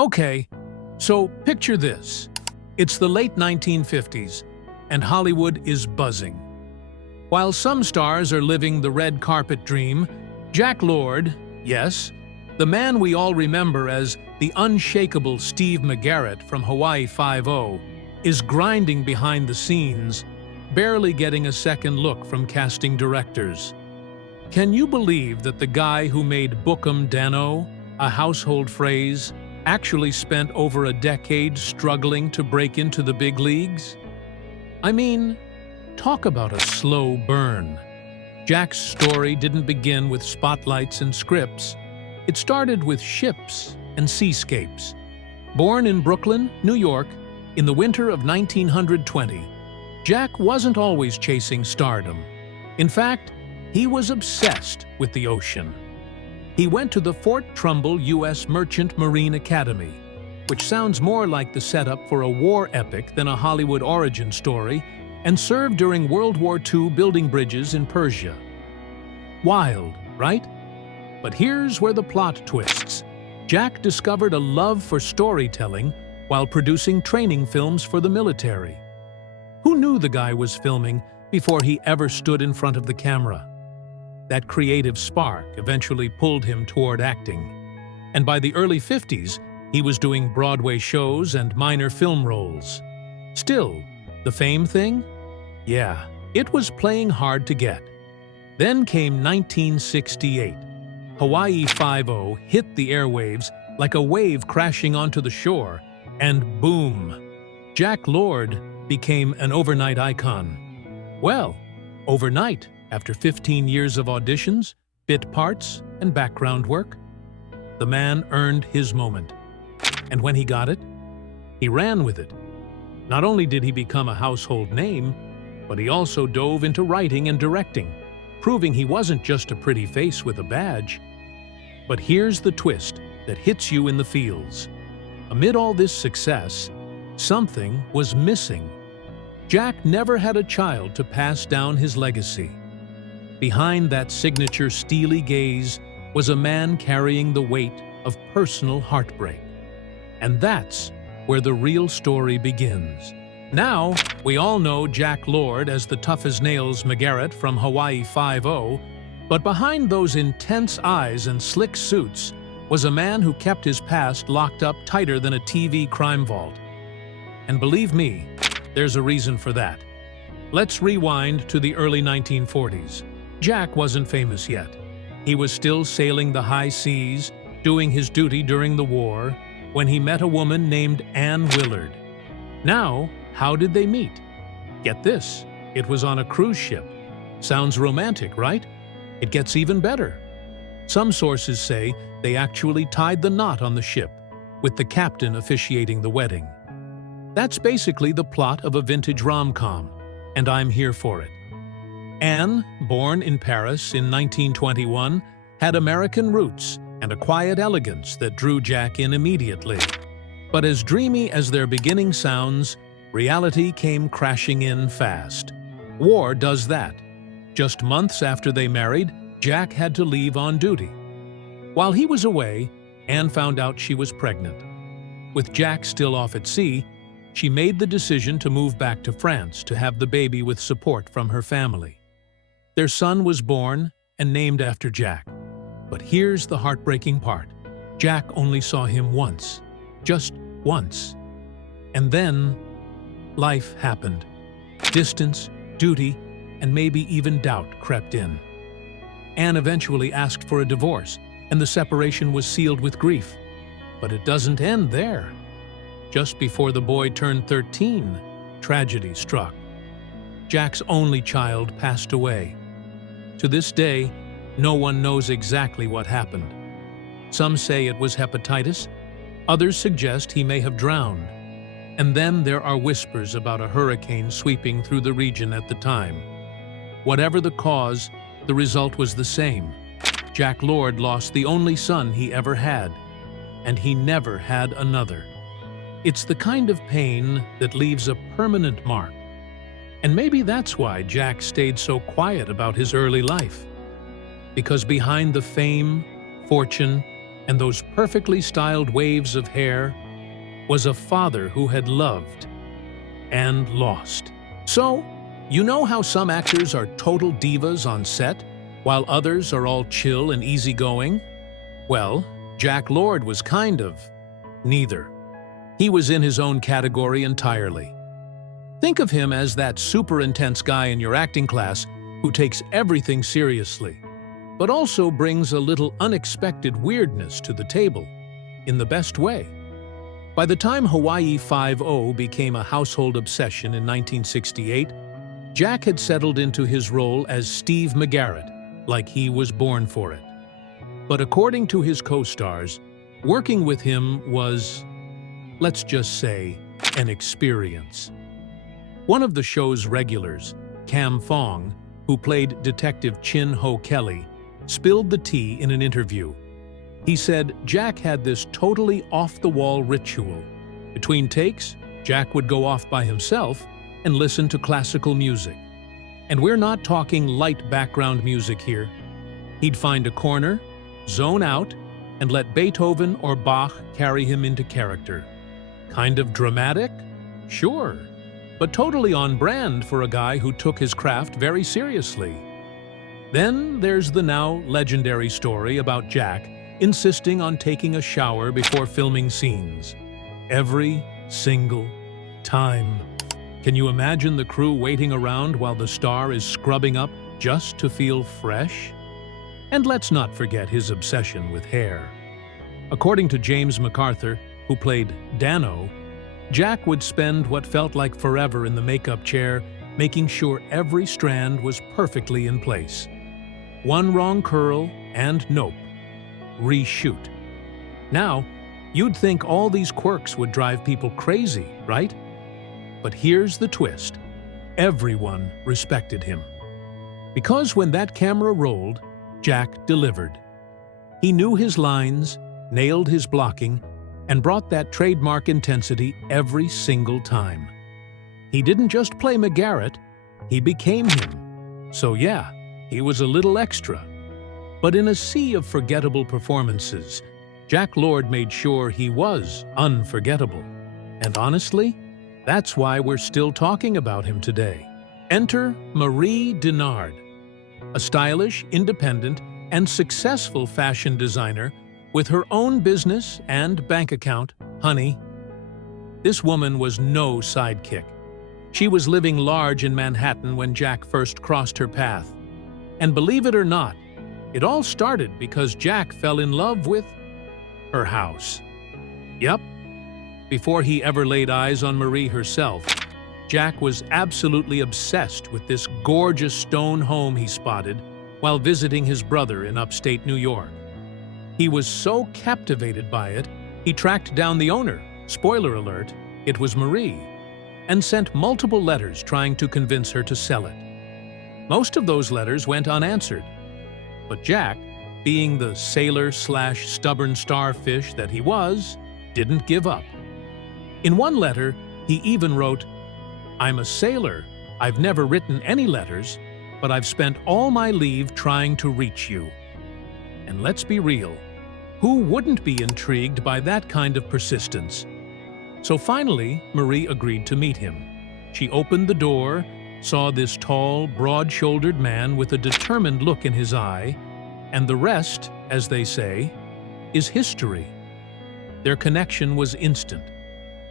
Okay, so picture this. It's the late 1950s, and Hollywood is buzzing. While some stars are living the red carpet dream, Jack Lord, yes, the man we all remember as the unshakable Steve McGarrett from Hawaii Five-0, is grinding behind the scenes, barely getting a second look from casting directors. Can you believe that the guy who made Bookum Dano, a household phrase, actually spent over a decade struggling to break into the big leagues? I mean, talk about a slow burn. Jack's story didn't begin with spotlights and scripts. It started with ships and seascapes. Born in Brooklyn, New York, in the winter of 1920, Jack wasn't always chasing stardom. In fact, he was obsessed with the ocean. He went to the Fort Trumbull U.S. Merchant Marine Academy, which sounds more like the setup for a war epic than a Hollywood origin story, and served during World War II building bridges in Persia. Wild, right? But here's where the plot twists. Jack discovered a love for storytelling while producing training films for the military. Who knew the guy was filming before he ever stood in front of the camera? That creative spark eventually pulled him toward acting. And by the early 50s, he was doing Broadway shows and minor film roles. Still, the fame thing? Yeah, it was playing hard to get. Then came 1968. Hawaii Five-0 hit the airwaves like a wave crashing onto the shore, and boom! Jack Lord became an overnight icon. Well, overnight, after 15 years of auditions, bit parts, and background work, the man earned his moment. And when he got it, he ran with it. Not only did he become a household name, but he also dove into writing and directing, proving he wasn't just a pretty face with a badge. But here's the twist that hits you in the feels. Amid all this success, something was missing. Jack never had a child to pass down his legacy. Behind that signature steely gaze was a man carrying the weight of personal heartbreak. And that's where the real story begins. Now, we all know Jack Lord as the tough-as-nails McGarrett from Hawaii Five-0, but behind those intense eyes and slick suits was a man who kept his past locked up tighter than a TV crime vault. And believe me, there's a reason for that. Let's rewind to the early 1940s. Jack wasn't famous yet. He was still sailing the high seas, doing his duty during the war, when he met a woman named Ann Willard. Now, how did they meet? Get this, it was on a cruise ship. Sounds romantic, right? It gets even better. Some sources say they actually tied the knot on the ship, with the captain officiating the wedding. That's basically the plot of a vintage rom-com, and I'm here for it. Anne, born in Paris in 1921, had American roots and a quiet elegance that drew Jack in immediately. But as dreamy as their beginning sounds, reality came crashing in fast. War does that. Just months after they married, Jack had to leave on duty. While he was away, Anne found out she was pregnant. With Jack still off at sea, she made the decision to move back to France to have the baby with support from her family. Their son was born and named after Jack. But here's the heartbreaking part. Jack only saw him once. Just once. And then, life happened. Distance, duty, and maybe even doubt crept in. Anne eventually asked for a divorce, and the separation was sealed with grief. But it doesn't end there. Just before the boy turned 13, tragedy struck. Jack's only child passed away. To this day, no one knows exactly what happened. Some say it was hepatitis, others suggest he may have drowned. And then there are whispers about a hurricane sweeping through the region at the time. Whatever the cause, the result was the same. Jack Lord lost the only son he ever had, and he never had another. It's the kind of pain that leaves a permanent mark. And maybe that's why Jack stayed so quiet about his early life. Because behind the fame, fortune, and those perfectly styled waves of hair was a father who had loved and lost. So, you know how some actors are total divas on set, while others are all chill and easygoing? Well, Jack Lord was kind of neither. He was in his own category entirely. Think of him as that super intense guy in your acting class who takes everything seriously, but also brings a little unexpected weirdness to the table, in the best way. By the time Hawaii Five-0 became a household obsession in 1968, Jack had settled into his role as Steve McGarrett, like he was born for it. But according to his co-stars, working with him was, let's just say, an experience. One of the show's regulars, Cam Fong, who played Detective Chin Ho Kelly, spilled the tea in an interview. He said Jack had this totally off-the-wall ritual. Between takes, Jack would go off by himself and listen to classical music. And we're not talking light background music here. He'd find a corner, zone out, and let Beethoven or Bach carry him into character. Kind of dramatic? Sure. But totally on brand for a guy who took his craft very seriously. Then there's the now legendary story about Jack insisting on taking a shower before filming scenes. Every single time. Can you imagine the crew waiting around while the star is scrubbing up just to feel fresh? And let's not forget his obsession with hair. According to James MacArthur, who played Dano, Jack would spend what felt like forever in the makeup chair, making sure every strand was perfectly in place. One wrong curl, and nope. Reshoot. Now, you'd think all these quirks would drive people crazy, right? But here's the twist. Everyone respected him. Because when that camera rolled, Jack delivered. He knew his lines, nailed his blocking, and brought that trademark intensity every single time. He didn't just play McGarrett, he became him. So yeah, he was a little extra. But in a sea of forgettable performances, Jack Lord made sure he was unforgettable. And honestly, that's why we're still talking about him today. Enter Marie Dinard, a stylish, independent, and successful fashion designer with her own business and bank account, honey. This woman was no sidekick. She was living large in Manhattan when Jack first crossed her path. And believe it or not, it all started because Jack fell in love with her house. Yep. Before he ever laid eyes on Marie herself, Jack was absolutely obsessed with this gorgeous stone home he spotted while visiting his brother in upstate New York. He was so captivated by it, he tracked down the owner, spoiler alert, it was Marie, and sent multiple letters trying to convince her to sell it. Most of those letters went unanswered. But Jack, being the sailor/stubborn starfish that he was, didn't give up. In one letter, he even wrote, "I'm a sailor. I've never written any letters, but I've spent all my leave trying to reach you." And let's be real, who wouldn't be intrigued by that kind of persistence? So finally, Marie agreed to meet him. She opened the door, saw this tall, broad-shouldered man with a determined look in his eye, and the rest, as they say, is history. Their connection was instant.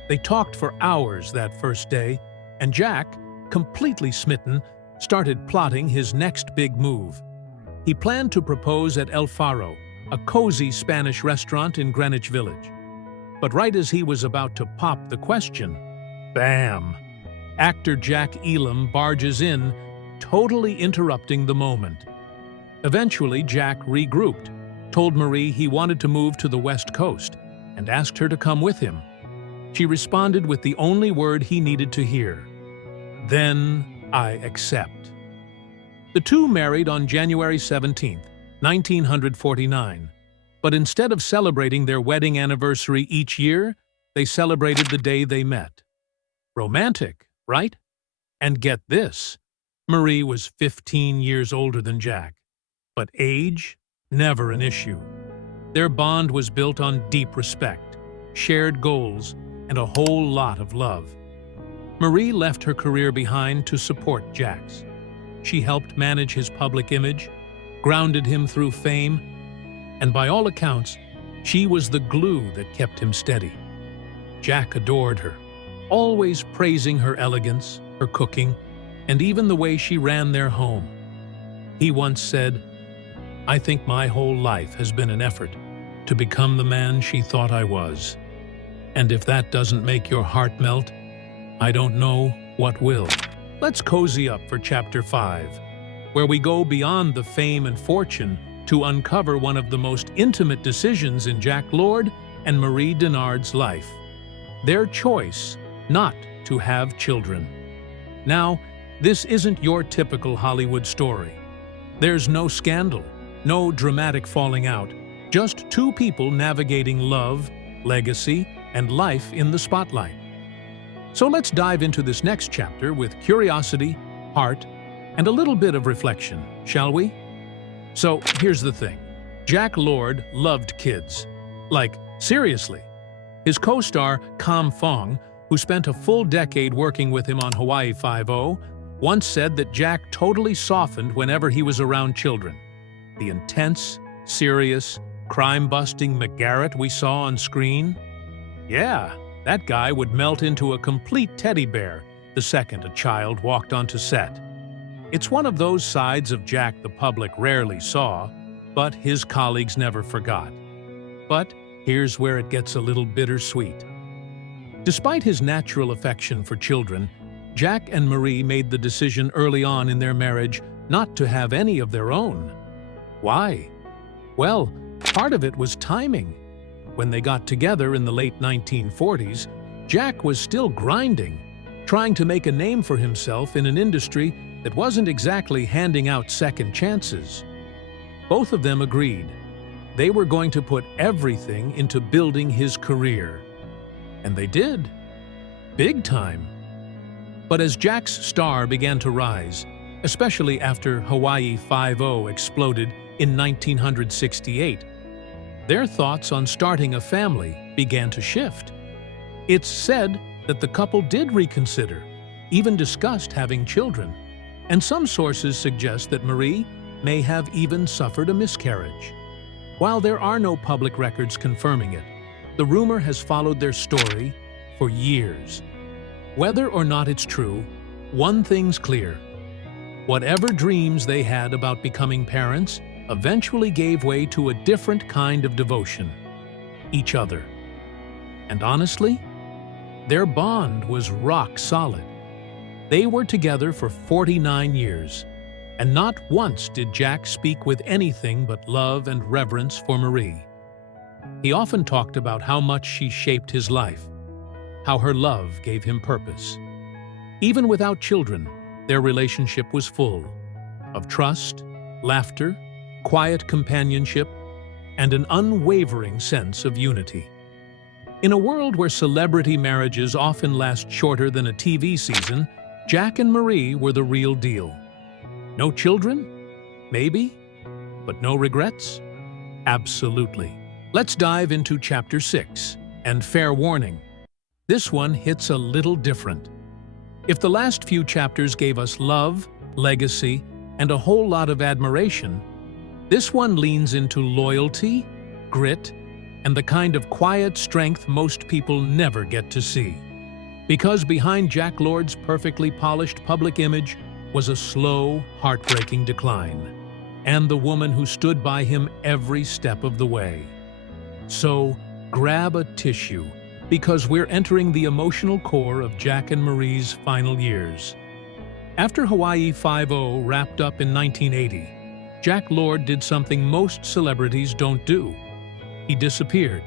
They talked for hours that first day, and Jack, completely smitten, started plotting his next big move. He planned to propose at El Faro, a cozy Spanish restaurant in Greenwich Village. But right as he was about to pop the question, bam! Actor Jack Elam barges in, totally interrupting the moment. Eventually, Jack regrouped, told Marie he wanted to move to the West Coast, and asked her to come with him. She responded with the only word he needed to hear. "Then I accept." The two married on January 17, 1949, but instead of celebrating their wedding anniversary each year, they celebrated the day they met. Romantic, right? And get this, Marie was 15 years older than Jack, but age, never an issue. Their bond was built on deep respect, shared goals, and a whole lot of love. Marie left her career behind to support Jack's. She helped manage his public image, grounded him through fame, and by all accounts, she was the glue that kept him steady. Jack adored her, always praising her elegance, her cooking, and even the way she ran their home. He once said, "I think my whole life has been an effort to become the man she thought I was. And if that doesn't make your heart melt, I don't know what will." Let's cozy up for Chapter 5, where we go beyond the fame and fortune to uncover one of the most intimate decisions in Jack Lord and Marie Dinard's life: their choice not to have children. Now, this isn't your typical Hollywood story. There's no scandal, no dramatic falling out, just two people navigating love, legacy, and life in the spotlight. So let's dive into this next chapter with curiosity, heart, and a little bit of reflection, shall we? So here's the thing. Jack Lord loved kids. Like, seriously. His co-star, Kam Fong, who spent a full decade working with him on Hawaii Five-0, once said that Jack totally softened whenever he was around children. The intense, serious, crime-busting McGarrett we saw on screen? Yeah, that guy would melt into a complete teddy bear the second a child walked onto set. It's one of those sides of Jack the public rarely saw, but his colleagues never forgot. But here's where it gets a little bittersweet. Despite his natural affection for children, Jack and Marie made the decision early on in their marriage not to have any of their own. Why? Well, part of it was timing. When they got together in the late 1940s, Jack was still grinding, trying to make a name for himself in an industry that wasn't exactly handing out second chances. Both of them agreed. They were going to put everything into building his career. And they did. Big time. But as Jack's star began to rise, especially after Hawaii Five-0 exploded in 1968, their thoughts on starting a family began to shift. It's said that the couple did reconsider, even discussed having children, and some sources suggest that Marie may have even suffered a miscarriage. While there are no public records confirming it, the rumor has followed their story for years. Whether or not it's true, one thing's clear. Whatever dreams they had about becoming parents eventually gave way to a different kind of devotion: each other. And honestly, their bond was rock solid. They were together for 49 years, and not once did Jack speak with anything but love and reverence for Marie. He often talked about how much she shaped his life, how her love gave him purpose. Even without children, their relationship was full of trust, laughter, quiet companionship, and an unwavering sense of unity. In a world where celebrity marriages often last shorter than a TV season, Jack and Marie were the real deal. No children? Maybe. But no regrets? Absolutely. Let's dive into Chapter 6, and fair warning, this one hits a little different. If the last few chapters gave us love, legacy, and a whole lot of admiration, this one leans into loyalty, grit, and the kind of quiet strength most people never get to see. Because behind Jack Lord's perfectly polished public image was a slow, heartbreaking decline, and the woman who stood by him every step of the way. So, grab a tissue, because we're entering the emotional core of Jack and Marie's final years. After Hawaii Five-0 wrapped up in 1980, Jack Lord did something most celebrities don't do. He disappeared.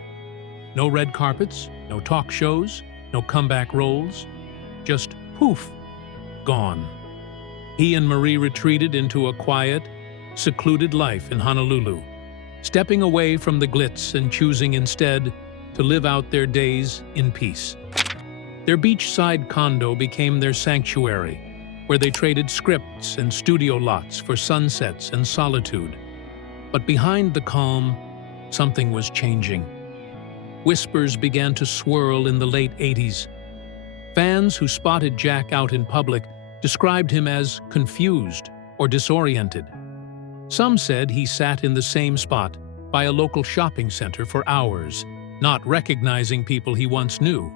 No red carpets, no talk shows, no comeback roles. Just poof, gone. He and Marie retreated into a quiet, secluded life in Honolulu, stepping away from the glitz and choosing instead to live out their days in peace. Their beachside condo became their sanctuary, where they traded scripts and studio lots for sunsets and solitude. But behind the calm, something was changing. Whispers began to swirl in the late 80s. Fans who spotted Jack out in public described him as confused or disoriented. Some said he sat in the same spot by a local shopping center for hours, not recognizing people he once knew.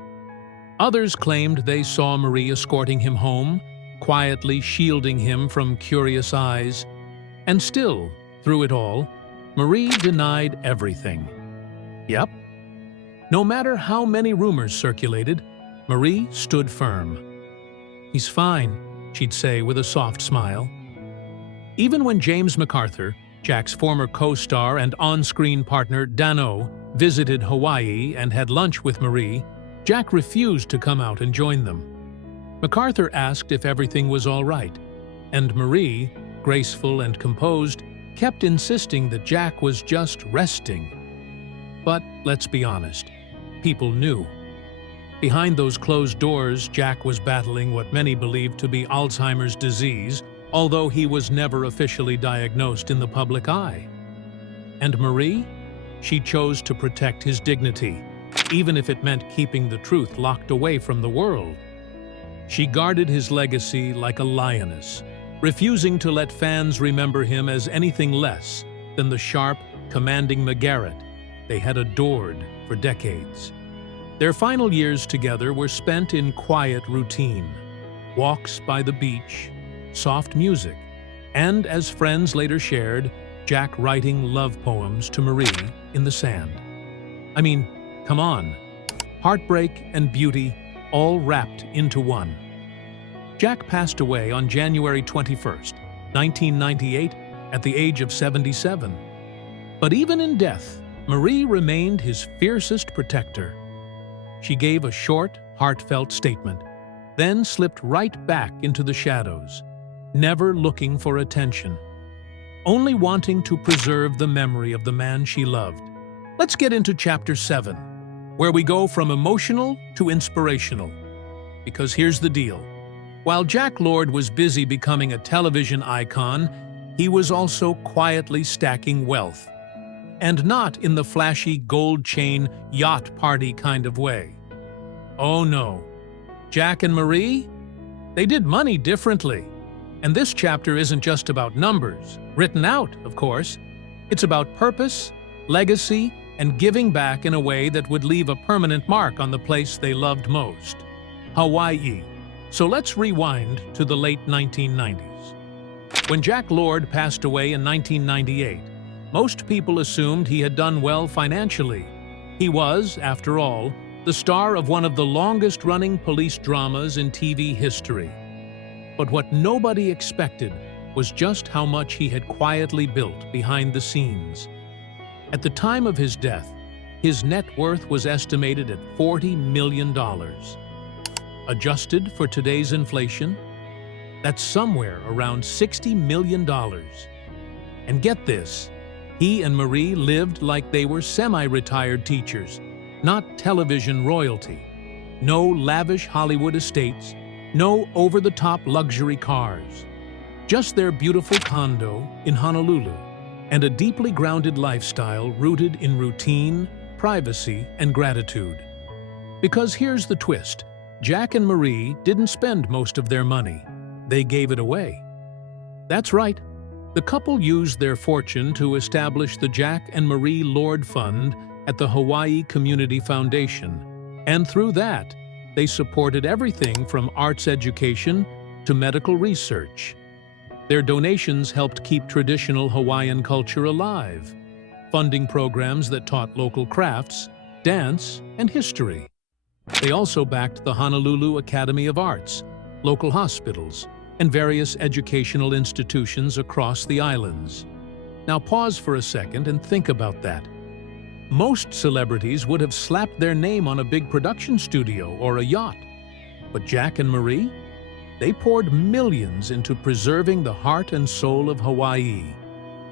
Others claimed they saw Marie escorting him home, quietly shielding him from curious eyes. And still, through it all, Marie denied everything. Yep. No matter how many rumors circulated, Marie stood firm. "He's fine," she'd say with a soft smile. Even when James MacArthur, Jack's former co-star and on-screen partner Dano, visited Hawaii and had lunch with Marie, Jack refused to come out and join them. MacArthur asked if everything was all right, and Marie, graceful and composed, kept insisting that Jack was just resting. But let's be honest, people knew. Behind those closed doors, Jack was battling what many believed to be Alzheimer's disease, although he was never officially diagnosed in the public eye. And Marie? She chose to protect his dignity, even if it meant keeping the truth locked away from the world. She guarded his legacy like a lioness, refusing to let fans remember him as anything less than the sharp, commanding McGarrett they had adored for decades. Their final years together were spent in quiet routine, walks by the beach, soft music, and, as friends later shared, Jack writing love poems to Marie in the sand. I mean, come on. Heartbreak and beauty all wrapped into one. Jack passed away on January 21st, 1998, at the age of 77. But even in death, Marie remained his fiercest protector. She gave a short, heartfelt statement, then slipped right back into the shadows, never looking for attention, only wanting to preserve the memory of the man she loved. Let's get into Chapter 7, where we go from emotional to inspirational. Because here's the deal. While Jack Lord was busy becoming a television icon, he was also quietly stacking wealth. And not in the flashy gold chain yacht party kind of way. Oh no. Jack and Marie? They did money differently. And this chapter isn't just about numbers, written out, of course. It's about purpose, legacy, and giving back in a way that would leave a permanent mark on the place they loved most, Hawaii. So let's rewind to the late 1990s. When Jack Lord passed away in 1998, most people assumed he had done well financially. He was, after all, the star of one of the longest-running police dramas in TV history. But what nobody expected was just how much he had quietly built behind the scenes. At the time of his death, his net worth was estimated at $40 million. Adjusted for today's inflation, that's somewhere around $60 million. And get this, he and Marie lived like they were semi-retired teachers, not television royalty. No lavish Hollywood estates, no over-the-top luxury cars. Just their beautiful condo in Honolulu, and a deeply grounded lifestyle rooted in routine, privacy, and gratitude. Because here's the twist. Jack and Marie didn't spend most of their money. They gave it away. That's right. The couple used their fortune to establish the Jack and Marie Lord Fund at the Hawaii Community Foundation, and through that, they supported everything from arts education to medical research. Their donations helped keep traditional Hawaiian culture alive, funding programs that taught local crafts, dance, and history. They also backed the Honolulu Academy of Arts, local hospitals, and various educational institutions across the islands. Now pause for a second and think about that. Most celebrities would have slapped their name on a big production studio or a yacht. But Jack and Marie? They poured millions into preserving the heart and soul of Hawaii,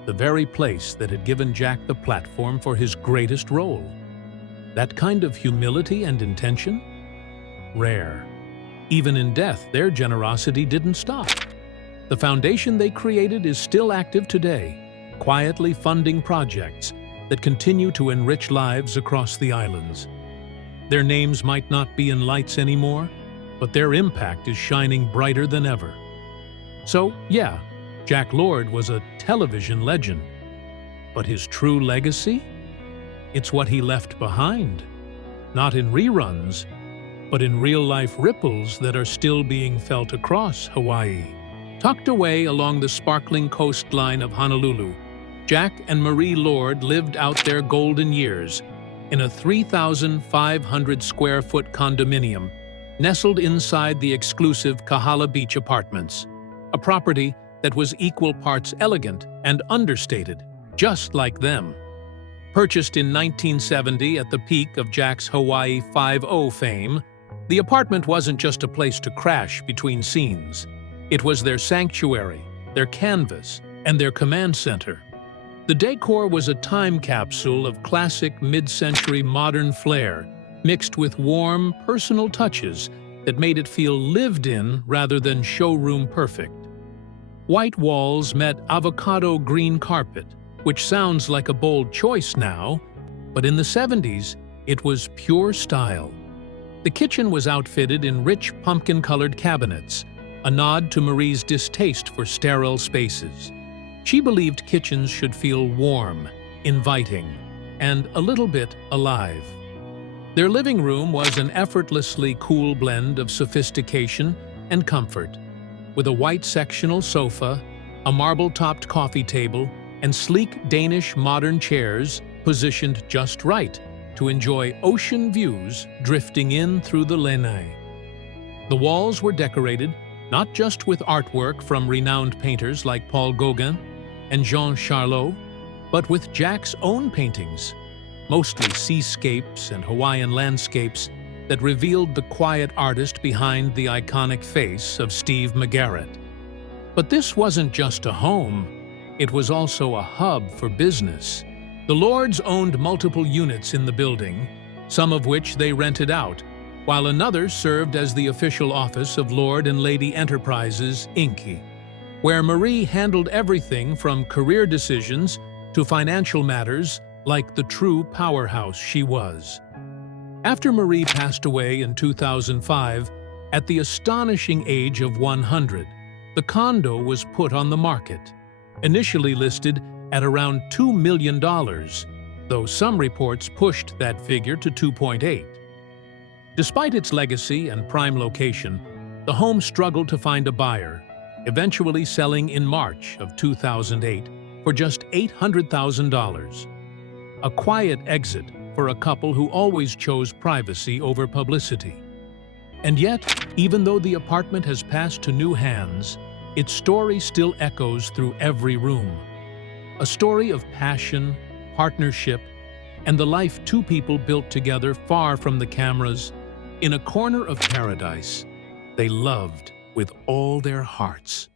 the very place that had given Jack the platform for his greatest role. That kind of humility and intention? Rare. Even in death, their generosity didn't stop. The foundation they created is still active today, quietly funding projects that continue to enrich lives across the islands. Their names might not be in lights anymore, but their impact is shining brighter than ever. So, yeah, Jack Lord was a television legend. But his true legacy? It's what he left behind. Not in reruns, but in real-life ripples that are still being felt across Hawaii. Tucked away along the sparkling coastline of Honolulu, Jack and Marie Lord lived out their golden years in a 3,500-square-foot condominium nestled inside the exclusive Kahala Beach Apartments, a property that was equal parts elegant and understated, just like them. Purchased in 1970 at the peak of Jack's Hawaii 5-0 fame, the apartment wasn't just a place to crash between scenes. It was their sanctuary, their canvas, and their command center. The decor was a time capsule of classic mid-century modern flair, mixed with warm, personal touches that made it feel lived in rather than showroom perfect. White walls met avocado green carpet, which sounds like a bold choice now, but in the 70s, it was pure style. The kitchen was outfitted in rich pumpkin-colored cabinets, a nod to Marie's distaste for sterile spaces. She believed kitchens should feel warm, inviting, and a little bit alive. Their living room was an effortlessly cool blend of sophistication and comfort, with a white sectional sofa, a marble-topped coffee table, and sleek Danish modern chairs positioned just right to enjoy ocean views drifting in through the lanai. The walls were decorated not just with artwork from renowned painters like Paul Gauguin and Jean Charlot, but with Jack's own paintings, mostly seascapes and Hawaiian landscapes that revealed the quiet artist behind the iconic face of Steve McGarrett. But this wasn't just a home, it was also a hub for business. The Lords owned multiple units in the building, some of which they rented out, while another served as the official office of Lord and Lady Enterprises, Inc., where Marie handled everything from career decisions to financial matters like the true powerhouse she was. After Marie passed away in 2005, at the astonishing age of 100, the condo was put on the market, initially listed at around $2 million, though some reports pushed that figure to 2.8. Despite its legacy and prime location, the home struggled to find a buyer, eventually selling in March of 2008 for just $800,000. A quiet exit for a couple who always chose privacy over publicity. And yet, even though the apartment has passed to new hands, its story still echoes through every room. A story of passion, partnership, and the life two people built together far from the cameras, in a corner of paradise they loved with all their hearts.